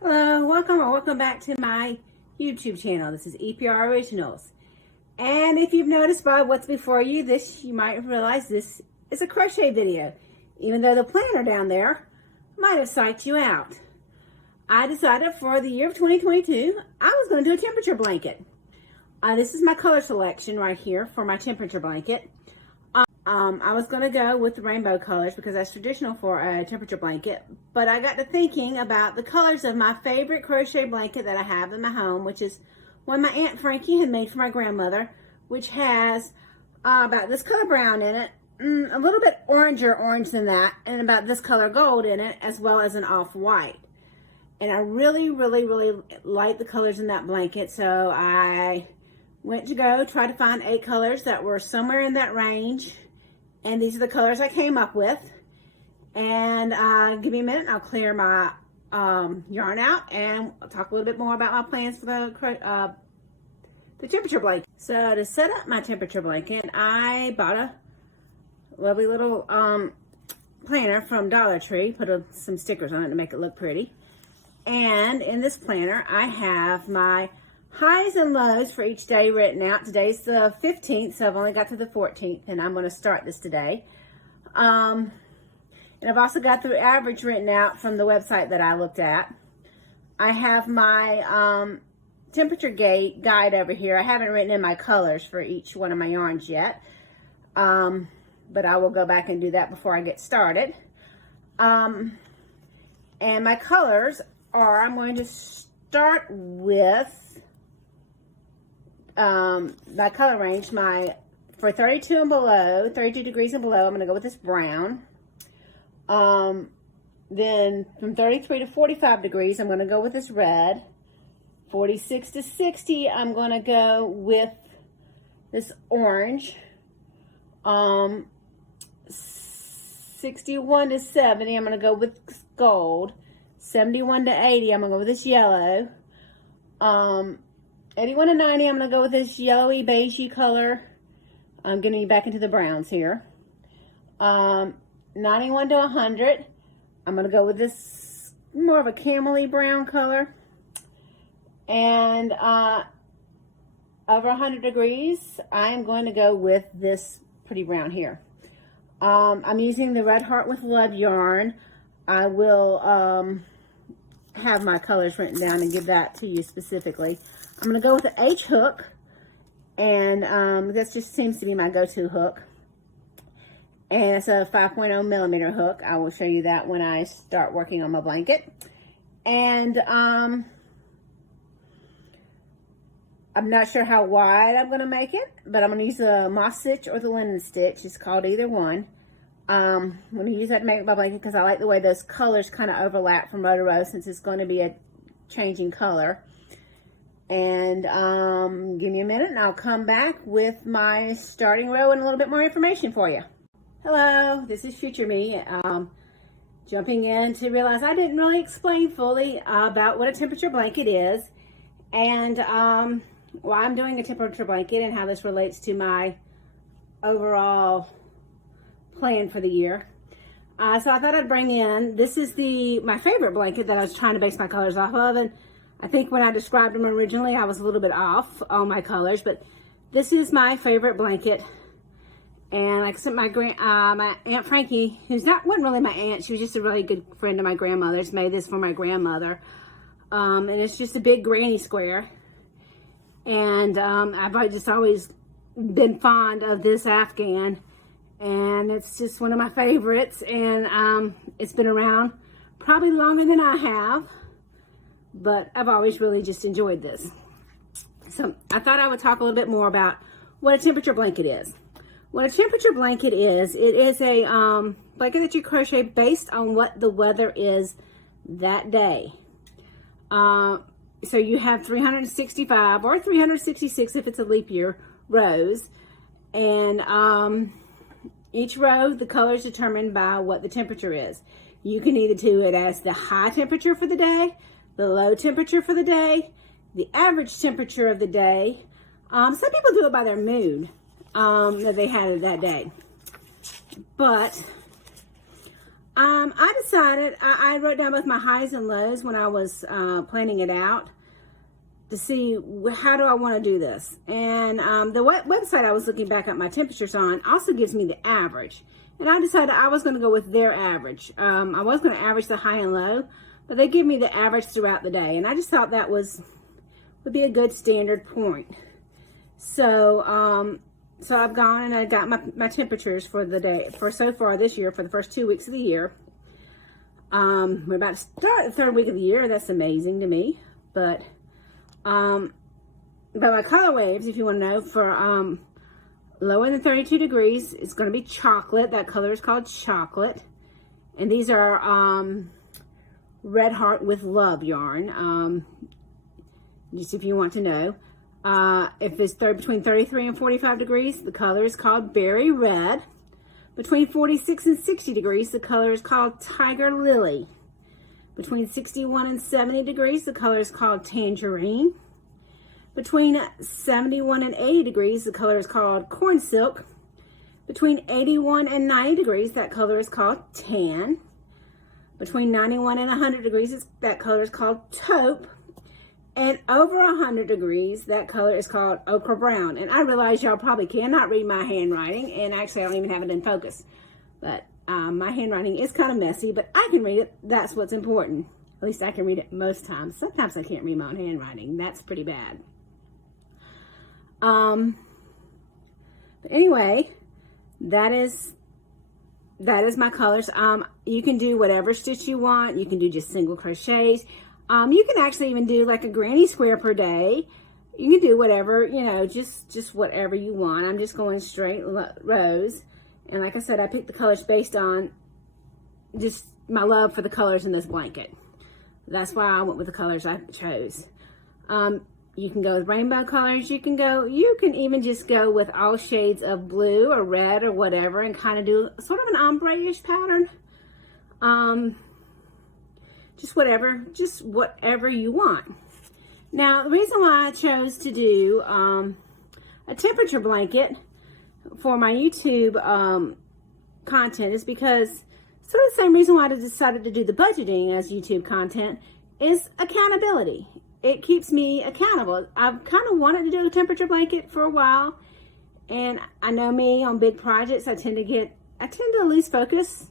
Hello, welcome back to my YouTube channel. This is EPR Originals. And if you've noticed by what's before you, you might realize this is a crochet video. Even though the planner down there might have psyched you out. I decided for the year of 2022, I was going to do a temperature blanket. This is my color selection right here for my temperature blanket. I was going to go with the rainbow colors because that's traditional for a temperature blanket, but I got to thinking about the colors of my favorite crochet blanket that I have in my home, which is one my Aunt Frankie had made for my grandmother, which has about this color brown in it, a little bit orange than that, and about this color gold in it, as well as an off-white. And I really like the colors in that blanket, so I went to try to find 8 colors that were somewhere in that range. And these are the colors I came up with. And give me a minute and I'll clear my yarn out and I'll talk a little bit more about my plans for the temperature blanket. So to set up my temperature blanket, I bought a lovely little planner from Dollar Tree. Put some stickers on it to make it look pretty. And in this planner, I have my highs and lows for each day written out. Today's the 15th, so I've only got to the 14th, and I'm going to start this today. And I've also got the average written out from the website that I looked at. I have my temperature guide over here. I haven't written in my colors for each one of my yarns yet, but I will go back and do that before I get started. And my colors are, I'm going to start with my color range, for 32 and below, 32 degrees and below, I'm going to go with this brown. Then from 33 to 45 degrees, I'm going to go with this red. 46 to 60, I'm going to go with this orange. 61 to 70, I'm going to go with gold. 71 to 80, I'm going to go with this yellow. 81 to 90, I'm going to go with this yellowy beigey color. I'm getting back into the browns here. 91 to 100, I'm going to go with this more of a camely brown color. And over 100 degrees, I am going to go with this pretty brown here. I'm using the Red Heart with Love yarn. I will have my colors written down and give that to you specifically. I'm going to go with the H hook, and this just seems to be my go-to hook. And it's a 5.0 millimeter hook. I will show you that when I start working on my blanket. And I'm not sure how wide I'm going to make it, but I'm going to use the moss stitch or the linen stitch. It's called either one. I'm going to use that to make my blanket because I like the way those colors kind of overlap from row to row, since it's going to be a changing color. And give me a minute and I'll come back with my starting row and a little bit more information for you. Hello, this is future me. Jumping in to realize I didn't really explain fully about what a temperature blanket is, and why I'm doing a temperature blanket and how this relates to my overall plan for the year. So I thought I'd bring in, this is my favorite blanket that I was trying to base my colors off of, and I think when I described them originally, I was a little bit off on my colors, but this is my favorite blanket. And like I said, my Aunt Frankie, wasn't really my aunt, she was just a really good friend of my grandmother's, made this for my grandmother. And it's just a big granny square. And I've just always been fond of this Afghan. And it's just one of my favorites. And it's been around probably longer than I have. But I've always really just enjoyed this. So I thought I would talk a little bit more about what a temperature blanket is. What a temperature blanket is, it is a blanket that you crochet based on what the weather is that day. So you have 365 or 366 if it's a leap year rows. And each row, the color is determined by what the temperature is. You can either do it as the high temperature for the day, the low temperature for the day, the average temperature of the day. Some people do it by their mood that they had that day. But I decided, I wrote down both my highs and lows when I was planning it out to see how do I want to do this. And the website I was looking back at my temperatures on also gives me the average. And I decided I was going to go with their average. I was going to average the high and low, but they give me the average throughout the day. And I just thought that would be a good standard point. So, so I've gone and I got my temperatures for the day, for so far this year, for the first 2 weeks of the year. We're about to start the third week of the year. That's amazing to me. But my color waves, if you want to know, for lower than 32 degrees, it's going to be chocolate. That color is called chocolate. And these are Red Heart with Love yarn. Just if you want to know. If it's between 33 and 45 degrees, the color is called Berry Red. Between 46 and 60 degrees, the color is called Tiger Lily. Between 61 and 70 degrees, the color is called Tangerine. Between 71 and 80 degrees, the color is called Corn Silk. Between 81 and 90 degrees, that color is called Tan. Between 91 and 100 degrees, that color is called Taupe. And over 100 degrees, that color is called Ochre Brown. And I realize y'all probably cannot read my handwriting, and actually I don't even have it in focus. But my handwriting is kind of messy, but I can read it. That's what's important. At least I can read it most times. Sometimes I can't read my own handwriting. That's pretty bad. But anyway, that is my colors. You can do whatever stitch you want. You can do just single crochets. You can actually even do like a granny square per day. You can do whatever, you know, just whatever you want. I'm just going straight rows. And like I said, I picked the colors based on just my love for the colors in this blanket. That's why I went with the colors I chose. You can go with rainbow colors. You can even just go with all shades of blue or red or whatever and kind of do sort of an ombre-ish pattern. Just whatever you want. Now, the reason why I chose to do a temperature blanket for my YouTube content is because sort of the same reason why I decided to do the budgeting as YouTube content is accountability. It keeps me accountable. I've kind of wanted to do a temperature blanket for a while, and I know me on big projects, I tend to lose focus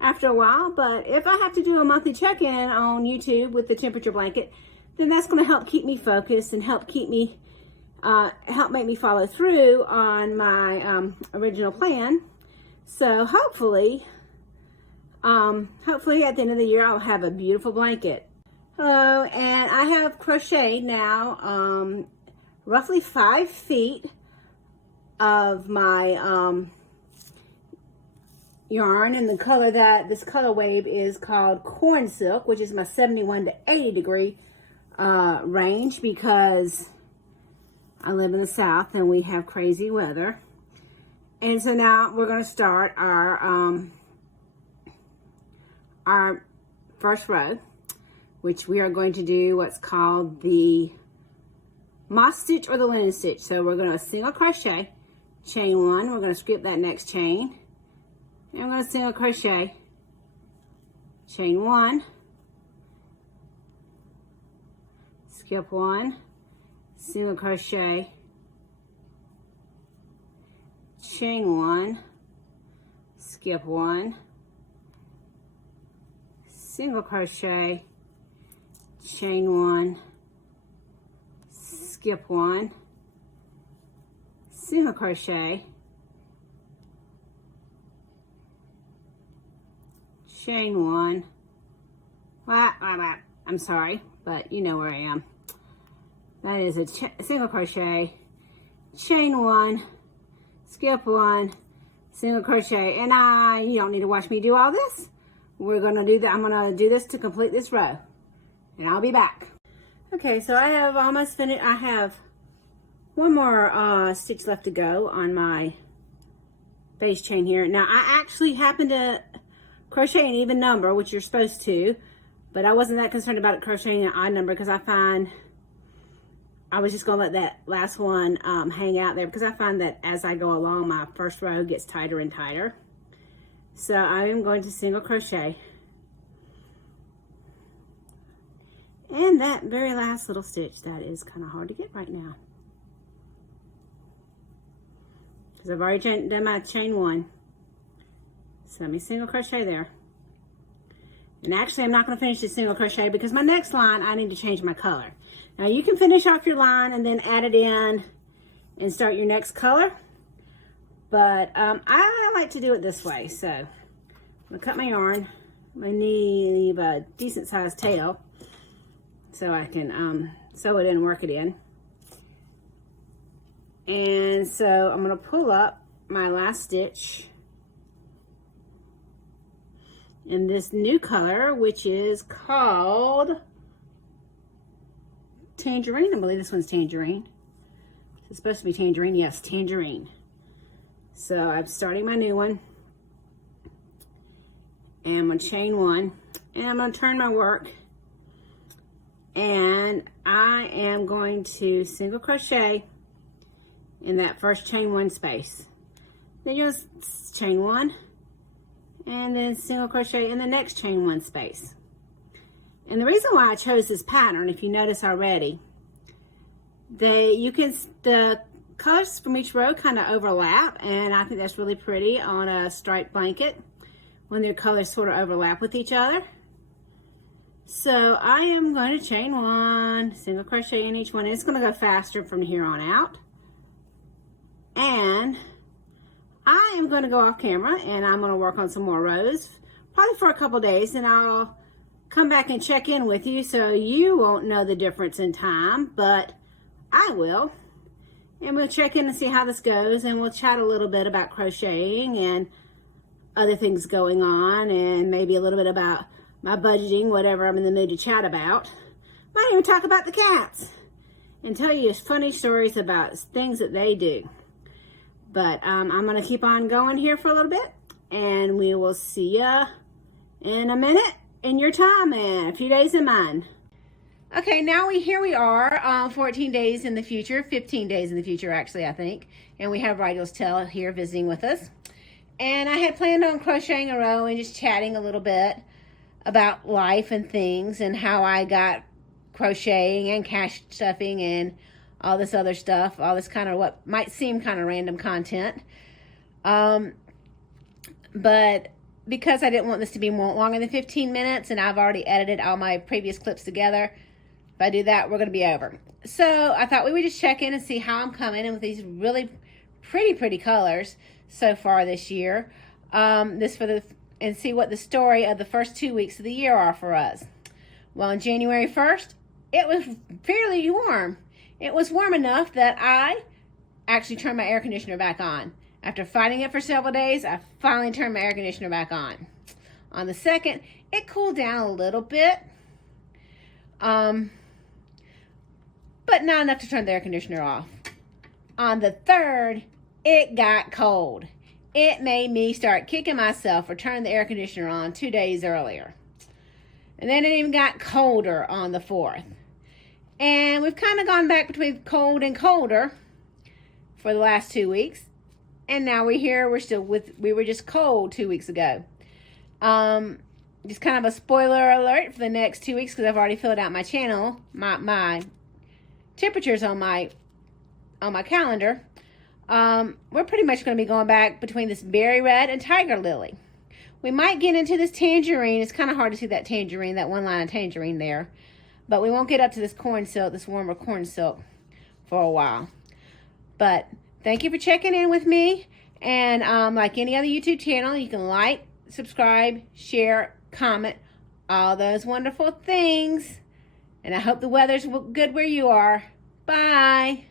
after a while, but if I have to do a monthly check-in on YouTube with the temperature blanket, then that's going to help keep me focused and help make me follow through on my original plan. So hopefully at the end of the year, I'll have a beautiful blanket. Hello, and I have crocheted now roughly 5 feet of my yarn, and the color this color wave is called Corn Silk, which is my 71 to 80 degree range, because I live in the South and we have crazy weather. And so now we're going to start our first row, which we are going to do what's called the moss stitch or the linen stitch. So we're going to single crochet, chain 1, we're going to skip that next chain, and I'm going to single crochet, chain 1, skip 1, single crochet, chain 1, skip 1, single crochet, chain 1, skip 1, single crochet, chain 1. I'm sorry, but you know where I am. That is a single crochet, chain 1, skip 1, single crochet, and you don't need to watch me do all this. We're gonna do that. I'm gonna do this to complete this row, and I'll be back. Okay, so I have almost finished. I have one more stitch left to go on my base chain here. Now, I actually happen to crochet an even number, which you're supposed to, but I wasn't that concerned about it crocheting an odd number, because I find I was just gonna let that last one hang out there, because I find that as I go along, my first row gets tighter and tighter. So I am going to single crochet. And that very last little stitch, that is kind of hard to get right now, because I've already done my chain 1. So let me single crochet there. And actually I'm not going to finish the single crochet because my next line I need to change my color. Now you can finish off your line and then add it in and start your next color. But I like to do it this way. So I'm going to cut my yarn. I need a decent sized tail so I can sew it in and work it in. And so I'm going to pull up my last stitch in this new color, which is called Tangerine. I believe this one's Tangerine. It's supposed to be Tangerine. Yes, Tangerine. So I'm starting my new one. And I'm going to chain 1. And I'm going to turn my work. And I am going to single crochet in that first chain 1 space. Then you'll chain 1. And then single crochet in the next chain 1 space. And the reason why I chose this pattern, if you notice already, the colors from each row kind of overlap, and I think that's really pretty on a striped blanket when their colors sort of overlap with each other. So I am going to chain 1, single crochet in each one, and it's going to go faster from here on out. And I am going to go off camera and I'm going to work on some more rows, probably for a couple days, and I'll come back and check in with you so you won't know the difference in time, but I will. And we'll check in and see how this goes, and we'll chat a little bit about crocheting and other things going on, and maybe a little bit about my budgeting, whatever I'm in the mood to chat about. Might even talk about the cats and tell you funny stories about things that they do. But I'm going to keep on going here for a little bit, and we will see ya in a minute in your time and a few days in mine. Okay, now here we are, 14 days in the future, 15 days in the future actually, I think. And we have Rigel's Tail here visiting with us. And I had planned on crocheting a row and just chatting a little bit about life and things and how I got crocheting and cash stuffing and all this other stuff, all this kind of what might seem kind of random content. But because I didn't want this to be more longer than 15 minutes and I've already edited all my previous clips together, if I do that, we're going to be over. So I thought we would just check in and see how I'm coming in with these really pretty colors so far this year. And see what the story of the first 2 weeks of the year are for us. Well, on January 1st, it was fairly warm. It was warm enough that I actually turned my air conditioner back on. After fighting it for several days, I finally turned my air conditioner back on. On the 2nd, it cooled down a little bit, but not enough to turn the air conditioner off. On the 3rd, it got cold. It made me start kicking myself for turning the air conditioner on 2 days earlier. And then it even got colder on the 4th. And we've kind of gone back between cold and colder for the last 2 weeks. And now we're here, we were just cold 2 weeks ago. Just kind of a spoiler alert for the next 2 weeks, because I've already filled out my channel, my temperatures on my calendar. We're pretty much going to be going back between this berry red and tiger lily. We might get into this tangerine. It's kind of hard to see that tangerine, that one line of tangerine there. But we won't get up to this corn silk, this warmer corn silk, for a while. But thank you for checking in with me. And like any other YouTube channel, you can like, subscribe, share, comment, all those wonderful things. And I hope the weather's good where you are. Bye.